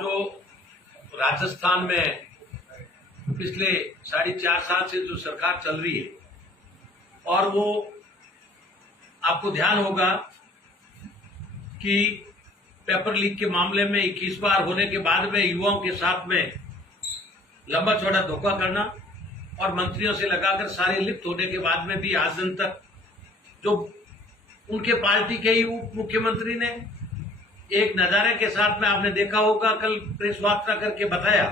जो राजस्थान में पिछले 4.5 साल से जो सरकार चल रही है, और वो आपको ध्यान होगा कि पेपर लीक के मामले में 21 बार होने के बाद में युवाओं के साथ में लंबा चौड़ा धोखा करना और मंत्रियों से लगाकर सारे लिप्त होने के बाद में भी आज दिन तक जो उनके पार्टी के ही उप मुख्यमंत्री ने एक नजारे के साथ में आपने देखा होगा, कल प्रेस वार्ता करके बताया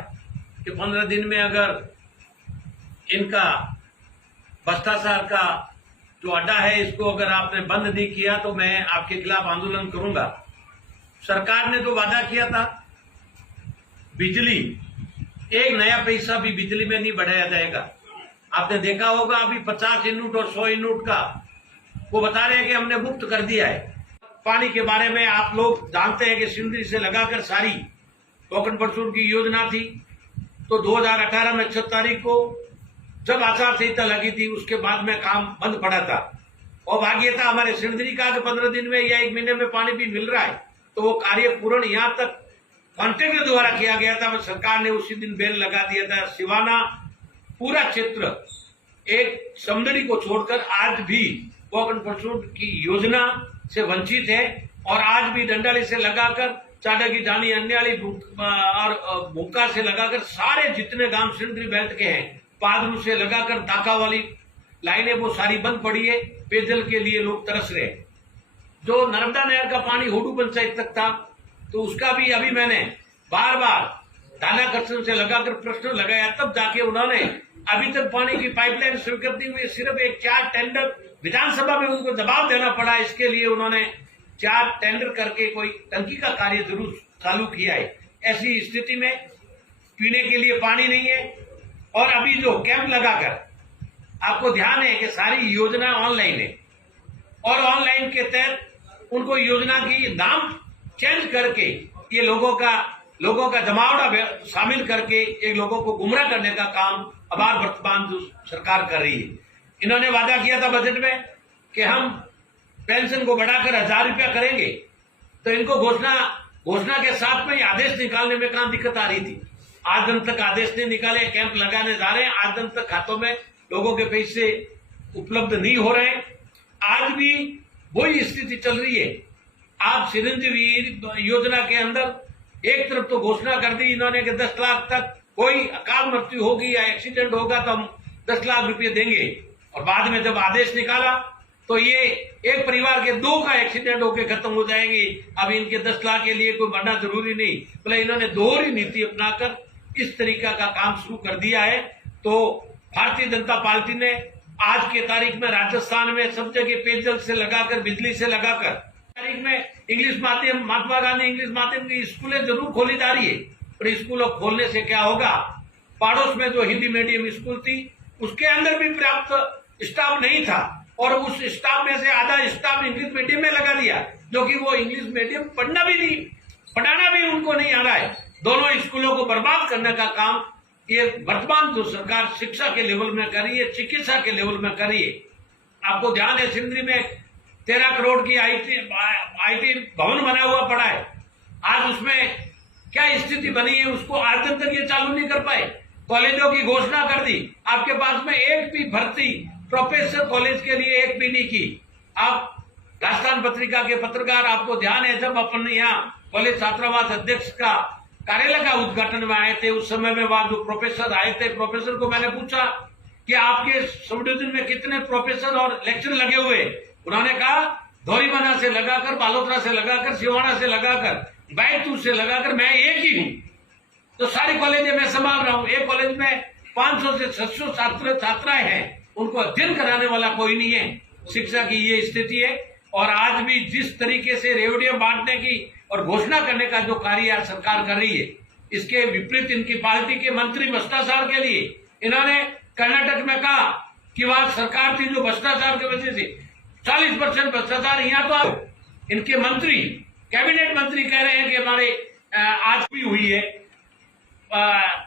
कि 15 दिन में अगर इनका भ्रष्टाचार का जो अड्डा है इसको अगर आपने बंद नहीं किया तो मैं आपके खिलाफ आंदोलन करूंगा। सरकार ने जो वादा किया था, बिजली एक नया पैसा भी बिजली में नहीं बढ़ाया जाएगा। आपने देखा होगा अभी 50 यूनिट और 100 यूनिट का वो बता रहे हैं कि हमने मुक्त कर दिया है। पानी के बारे में आप लोग जानते हैं कि सिंदरी से लगाकर सारी टोकन परचून की योजना थी, तो 2018 में 6 तारीख को जब आचार संहिता लगी थी उसके बाद में काम बंद पड़ा था। और भाग्य था हमारे सिंदरी का कि 15 दिन में या 1 महीने में पानी भी मिल रहा है, तो वो कार्य पूर्ण यहाँ तक कॉन्ट्रैक्टर द्वारा किया गया था। सरकार ने उसी दिन बेल लगा दिया था। सिवाना पूरा क्षेत्र एक समंदरी को छोड़कर आज भी टोकन परचून की योजना से वंचित है, और आज भी डंडाली से लगाकर चाडा की डानी, अन्याली और भूका से लगाकर सारे जितने गांव सिंदरी बेल्ट के हैं, पादरू से लगाकर दाका वाली लाइनें वो सारी बंद पड़ी है। पेयजल के लिए लोग तरस रहे हैं। जो नर्मदा नहर का पानी हुडू पंचायत तक था, तो उसका भी अभी मैंने बार बार ध्यानाकर्षण से लगाकर प्रश्न लगाया, तब जाके उन्होंने अभी तक पानी की पाइपलाइन स्वीकृत नहीं हुई। सिर्फ एक 4 टेंडर विधानसभा में उनको जवाब देना पड़ा, इसके लिए उन्होंने 4 टेंडर करके कोई टंकी का कार्य जरूर चालू किया है। ऐसी स्थिति में पीने के लिए पानी नहीं है। और अभी जो कैंप लगाकर आपको ध्यान है कि सारी योजना ऑनलाइन है, और ऑनलाइन के तहत उनको योजना की नाम चेंज करके ये लोगों का जमावड़ा शामिल करके एक लोगों को गुमराह करने का काम अब वर्तमान जो सरकार कर रही है। इन्होंने वादा किया था बजट में कि हम पेंशन को बढ़ाकर 1000 रुपया करेंगे, तो इनको घोषणा के साथ में आदेश निकालने में कहां दिक्कत आ रही थी। आज दिन तक आदेश नहीं निकाले, कैंप लगाने जा रहे हैं, आज दिन तक खातों में लोगों के पैसे उपलब्ध नहीं हो रहे हैं। आज भी वही स्थिति चल रही है। आप चिरंजीवी योजना के अंदर एक तरफ तो घोषणा कर दी इन्होंने कि 10 लाख तक कोई अकाल मृत्यु होगी या एक्सीडेंट होगा तो हम 10 लाख रुपए देंगे, और बाद में जब आदेश निकाला तो ये एक परिवार के 2 का एक्सीडेंट होकर खत्म हो जाएंगे। अब इनके 10 लाख के लिए कोई मरना जरूरी नहीं, बोले इन्होंने दोहरी नीति अपनाकर इस तरीका का काम शुरू कर दिया है। तो भारतीय जनता पार्टी ने आज के तारीख में राजस्थान में सब जगह पेयजल से लगाकर, बिजली से लगाकर, तारीख में इंग्लिश माध्यम, महात्मा गांधी इंग्लिश माध्यम की स्कूलें जरूर खोली जा रही है, पर स्कूलों खोलने से क्या होगा। पड़ोस में जो हिंदी मीडियम स्कूल थी उसके अंदर भी पर्याप्त स्टाफ नहीं था, और उस स्टाफ में से आधा स्टाफ इंग्लिश मीडियम में लगा दिया, जो कि वो इंग्लिश मीडियम पढ़ाना भी उनको नहीं आ रहा है। दोनों स्कूलों को बर्बाद करने का काम ये वर्तमान जो सरकार शिक्षा के लेवल में कर रही है, चिकित्सा के लेवल में कर रही है। आपको ध्यान है सिंदरी में 13 करोड़ की आईटी भवन बना हुआ पड़ा है। आज उसमें क्या स्थिति बनी है उसको आज दिन तक ये चालू नहीं कर पाए। कॉलेजों की घोषणा कर दी, आपके पास में एक भी भर्ती प्रोफेसर कॉलेज के लिए एक भी नहीं की। आप राजस्थान पत्रिका के पत्रकार, आपको ध्यान है जब अपन यहाँ कॉलेज छात्रावास अध्यक्ष का कार्यालय का उद्घाटन में आए थे, उस समय में वहां जो प्रोफेसर आए थे, प्रोफेसर को मैंने पूछा कि आपके सब डिवीजन में कितने प्रोफेसर और लेक्चर लगे हुए। उन्होंने कहा धोरीमना से लगाकर, बालोतरा से लगाकर, सिवाना से लगाकर, बैतूल से लगाकर मैं एक ही हूं। तो सारी कॉलेजें मैं संभाल रहा हूं। एक कॉलेज में 500 से 600 छात्राएं हैं, उनको अध्ययन कराने वाला कोई नहीं है। शिक्षा की ये स्थिति है। और आज भी जिस तरीके से रेवड़ियां बांटने की और घोषणा करने का जो कार्य सरकार कर रही है, इसके विपरीत इनकी पार्टी के मंत्री भ्रष्टाचार के लिए इन्होंने कर्नाटक में कहा कि वहां सरकार थी जो भ्रष्टाचार की वजह से 40% भ्रष्टाचार। यहाँ तो इनके मंत्री, कैबिनेट मंत्री कह रहे हैं कि हमारे आज भी हुई है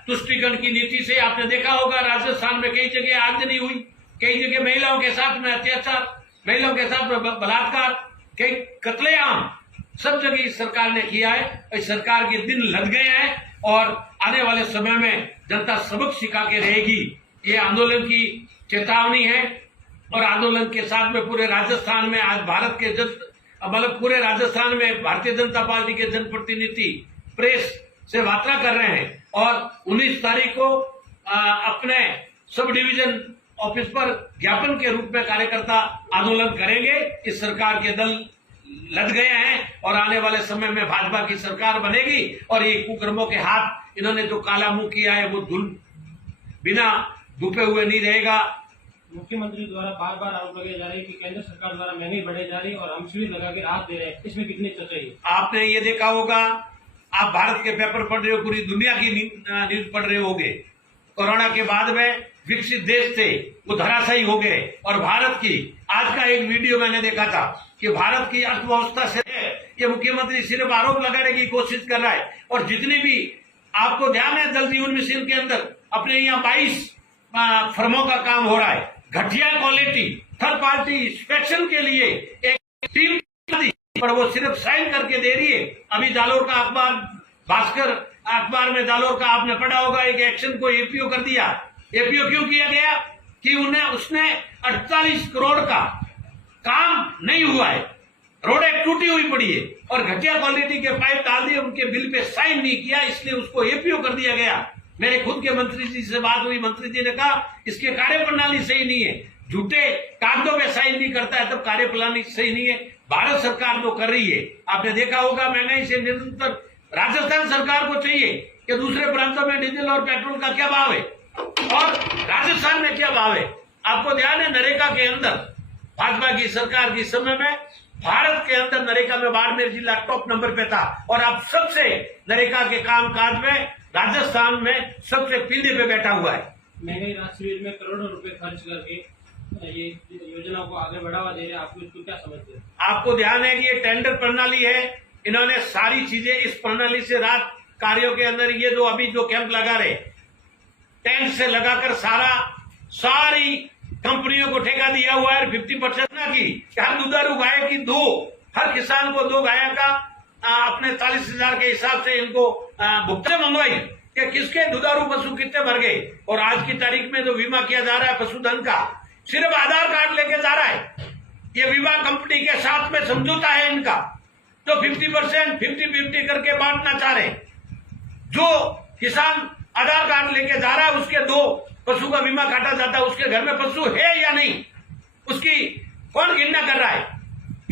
तुष्टिकरण की नीति से। आपने देखा होगा राजस्थान में कई जगह आगजनी हुई, कई जगह महिलाओं के साथ में अत्याचार, महिलाओं के साथ में बलात्कार, कई कत्लेआम। सब जगह इस सरकार ने किया है। इस सरकार के दिन लग गए हैं और आने वाले समय में जनता सबक सिखा के रहेगी। ये आंदोलन की चेतावनी है और आंदोलन के साथ में पूरे राजस्थान में आज भारत के पूरे राजस्थान में भारतीय जनता पार्टी के जनप्रतिनिधि प्रेस से वार्ता कर रहे हैं और 19 तारीख को अपने सब डिवीजन ऑफिस पर ज्ञापन के रूप में कार्यकर्ता आंदोलन करेंगे। इस सरकार के दल लद गए हैं और आने वाले समय में भाजपा की सरकार बनेगी और ये कुकर्मों के हाथ इन्होंने जो काला मुंह किया है वो बिना धुपे हुए नहीं रहेगा। मुख्यमंत्री द्वारा बार बार आरोप लगाए जा रहे हैं कि केंद्र सरकार द्वारा महंगाई बढ़ाई जा रही है और हम शिविर लगा के राहत दे रहे हैं, इसमें कितनी सच्चाई है? आपने ये देखा होगा, आप भारत के पेपर पढ़ रहे हो, पूरी दुनिया की न्यूज पढ़ रहे होगे। कोरोना के बाद में विकसित देश थे वो धराशायी हो गए और भारत की आज का एक वीडियो मैंने देखा था कि भारत की अर्थव्यवस्था से ये मुख्यमंत्री सिर्फ आरोप लगाने की कोशिश कर रहा है। और जितनी भी आपको ध्यान है जल जीवन मिशन के अंदर अपने यहाँ 22 फर्मों का काम हो रहा है। घटिया क्वालिटी थर्ड पार्टी इंस्पेक्शन के लिए एक टीम पर वो सिर्फ साइन करके दे रही है। अभी जालोर का अखबार भास्कर अखबार में जालोर का आपने पढ़ा होगा, एक एक्शन को एपीओ कर दिया। एपीओ क्यों किया गया कि उसने 48 करोड़ का काम नहीं हुआ है, रोड एक टूटी हुई पड़ी है और घटिया क्वालिटी के पाइप डाल दिए, उनके बिल पे साइन नहीं किया, इसलिए उसको एपीओ कर दिया गया। मेरे खुद के मंत्री जी से बात हुई, मंत्री जी ने कहा इसके कार्यप्रणाली सही नहीं है, झूठे कागजों पे साइन नहीं करता है तब कार्यप्रणाली सही नहीं है। भारत सरकार जो कर रही है, आपने देखा होगा महंगाई से निरंतर राजस्थान सरकार को चाहिए कि दूसरे प्रांतों में डीजल और पेट्रोल का क्या भाव है और राजस्थान में क्या भाव है। आपको ध्यान है नरेगा के अंदर भाजपा की सरकार के समय में भारत के अंदर नरेगा में बाड़मेर जिला टॉप नंबर पे था और अब सबसे नरेगा के कामकाज में राजस्थान में सबसे पीढ़े पे बैठा हुआ है। महंगाई राहत शिविर में करोड़ों रुपए खर्च करके ये योजना को आगे बढ़ावा दे रहे हैं, आपको इसको क्या समझते हैं? आपको ध्यान है कि ये टेंडर प्रणाली है, इन्होंने सारी चीजें इस प्रणाली से रात कार्यों के अंदर ये जो अभी जो कैंप लगा रहे टेंट से लगाकर सारी कंपनियों को ठेका दिया हुआ है 50% ना की हर दुधारू गाय की हर किसान को 2 गाय का अपने 40,000 के हिसाब से इनको भुगतान मंगवाई कि किसके दुधारू पशु कितने भर गए। और आज की तारीख में जो बीमा किया जा रहा है पशुधन का सिर्फ आधार कार्ड लेके जा रहा है। ये बीमा कंपनी के साथ में समझौता है इनका, जो 50% 50-50 करके बांटना चाह रहे। जो किसान आधार कार्ड लेके जा रहा है उसके 2 पशु का बीमा काटा जाता है, उसके घर में पशु है या नहीं उसकी कौन गिनना कर रहा है।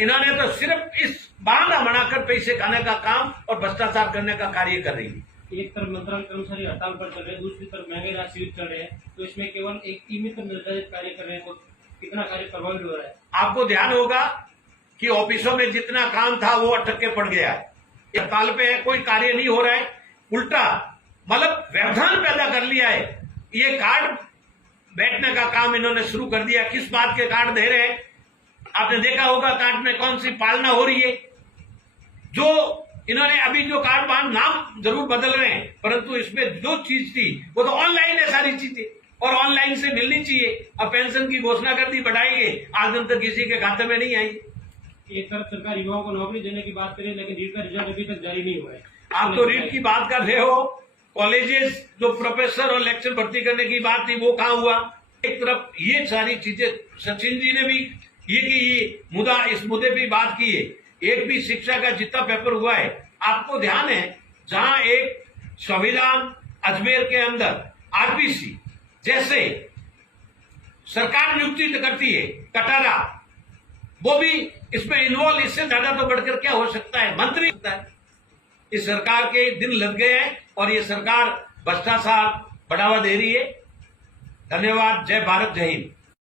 इन्होंने तो सिर्फ इस बहाना बनाकर पैसे खाने का काम और भ्रष्टाचार करने का कार्य कर रही है। एक तरफ मंत्रालय कर्मचारी हड़ताल पर चल रहे हैं, दूसरी तरफ महंगाई राहत शिविर चल रहे हैं, तो इसमें केवल एक टीम पर निर्धारित कार्य कर रहे हैं, तो कितना कार्य प्रभावित हो रहा है? आपको ध्यान होगा कि ऑफिसों में जितना काम था वो अटक के पड़ गया है। हड़ताल पे है, कोई कार्य नहीं हो रहा है, उल्टा मतलब व्यवधान पैदा कर लिया है। ये कार्ड बैठने का काम इन्होंने शुरू कर दिया। किस बात के कार्ड दे रहे हैं? आपने देखा होगा कार्ड में कौन सी पालना हो रही है। जो इन्होंने अभी जो कार्ड बांध नाम जरूर बदल रहे हैं, परंतु इसमें जो चीज थी वो तो ऑनलाइन है सारी चीजें और ऑनलाइन से मिलनी चाहिए। अब पेंशन की घोषणा कर दी, बढ़ाएंगे, आज दिन तक किसी के खाते में नहीं आई। एक तरफ सरकार युवाओं को नौकरी देने की बात करे लेकिन रीट का रिजल्ट अभी तक जारी नहीं हुआ है। आप तो रीट की बात कर रहे हो, कॉलेजेस जो प्रोफेसर और लेक्चर भर्ती करने की बात थी वो कहाँ हुआ। एक तरफ ये सारी चीजें सचिन जी ने भी इस मुद्दे पे बात की है। एक भी शिक्षा का जितना पेपर हुआ है, आपको ध्यान है जहां एक संविधान अजमेर के अंदर आरपीसी जैसे सरकार नियुक्ति करती है कटारा, वो भी इसमें इन्वॉल्व, इससे ज्यादा तो बढ़कर क्या हो सकता है। मंत्री होता है। इस सरकार के दिन लग गए हैं और ये सरकार भ्रष्टाचार बढ़ावा दे रही है। धन्यवाद। जय भारत, जय हिंद।